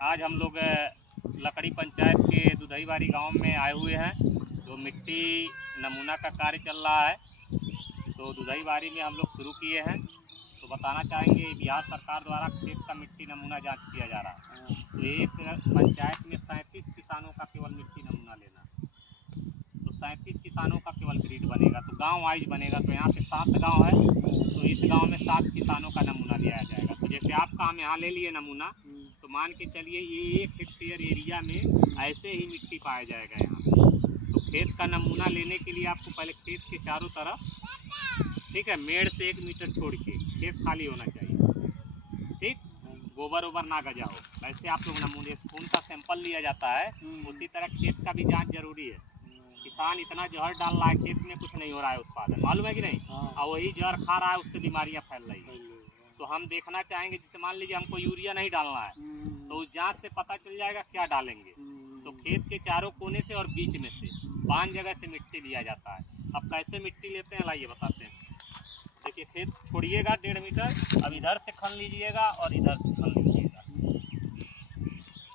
आज हम लोग लकड़ी पंचायत के दुधईबारी गांव में आए हुए हैं। तो मिट्टी नमूना का कार्य चल रहा है, तो दुधईबारी में हम लोग शुरू किए हैं। तो बताना चाहेंगे बिहार सरकार द्वारा खेत का मिट्टी नमूना जांच किया जा रहा है। तो एक पंचायत में 37 किसानों का केवल मिट्टी नमूना लेना, तो 37 किसानों का केवल ग्रिड बनेगा, तो गांव वाइज बनेगा। तो यहाँ पे 7 गांव है, तो इस गांव में 7 किसानों का नमूना लिया जाएगा। तो जैसे आपका हम यहाँ ले लिए नमूना, तो मान के चलिए ये 1 हेक्टेयर एरिया में ऐसे ही मिट्टी पाया जाएगा यहाँ। तो खेत का नमूना लेने के लिए आपको पहले खेत के चारों तरफ, ठीक है, मेड़ से 1 मीटर छोड़ के खेत खाली होना चाहिए, ठीक, गोबर ओबर ना गजा हो। ऐसे आप लोग नमूने खून का सैंपल लिया जाता है, उसी तरह खेत का भी जांच जरूरी है। किसान इतना जहर डाल रहा है खेत में, कुछ नहीं हो रहा है उत्पादन, मालूम है कि नहीं, और वही जहर खा रहा है, उससे बीमारियां फैल रही है। तो हम देखना चाहेंगे, जैसे मान लीजिए हमको यूरिया नहीं डालना है, तो उस जांच से पता चल जाएगा क्या डालेंगे। तो खेत के चारों कोने से और बीच में से 5 जगह से मिट्टी लिया जाता है। अब कैसे मिट्टी लेते हैं लाइए बताते हैं। देखिए, खेत छोड़िएगा 1.5 मीटर, अब इधर से खन लीजिएगा और इधर से खन लीजिएगा।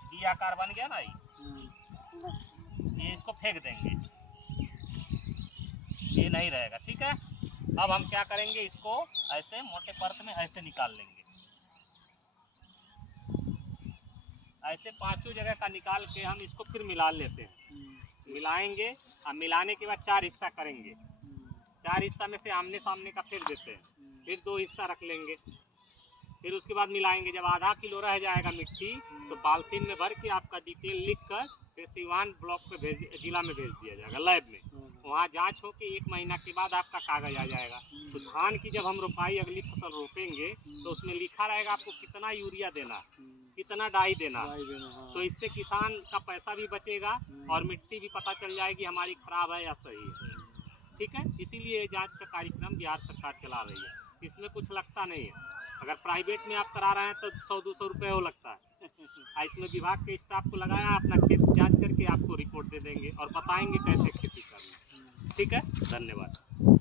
डी आकार बन गया ना, ये इसको फेंक देंगे, ये नहीं रहेगा, ठीक है। अब हम क्या करेंगे, इसको ऐसे मोटे परत में ऐसे निकाल लेंगे, ऐसे 5 जगह का निकाल के हम इसको फिर मिला लेते हैं। मिलाएंगे, अब मिलाने के बाद 4 हिस्सा करेंगे। 4 हिस्सा में से आमने सामने का फेंक देते हैं, फिर 2 हिस्सा रख लेंगे। फिर उसके बाद मिलाएंगे, जब आधा किलो रह जाएगा मिट्टी, तो पॉलिथीन में भर के आपका डिटेल लिख कर फिर सिवान ब्लॉक पे जिला में भेज दिया जाएगा, लैब में। वहाँ जांच हो के 1 महीना के बाद आपका कागज आ जाएगा। तो धान की जब हम रोपाई अगली फसल रोपेंगे, तो उसमें लिखा रहेगा आपको कितना यूरिया देना, कितना डाई देना। तो इससे किसान का पैसा भी बचेगा और मिट्टी भी पता चल जाएगी हमारी खराब है या सही है, ठीक है। इसीलिए ये जांच का कार्यक्रम बिहार सरकार चला रही है, इसमें कुछ लगता नहीं है। अगर प्राइवेट में आप करा रहे हैं तो 100-200 रुपये हो लगता है। इसमें विभाग के स्टाफ को लगाया, अपना खेत जांच करके आपको रिपोर्ट दे देंगे और बताएंगे कैसे खेती करना, ठीक है। धन्यवाद।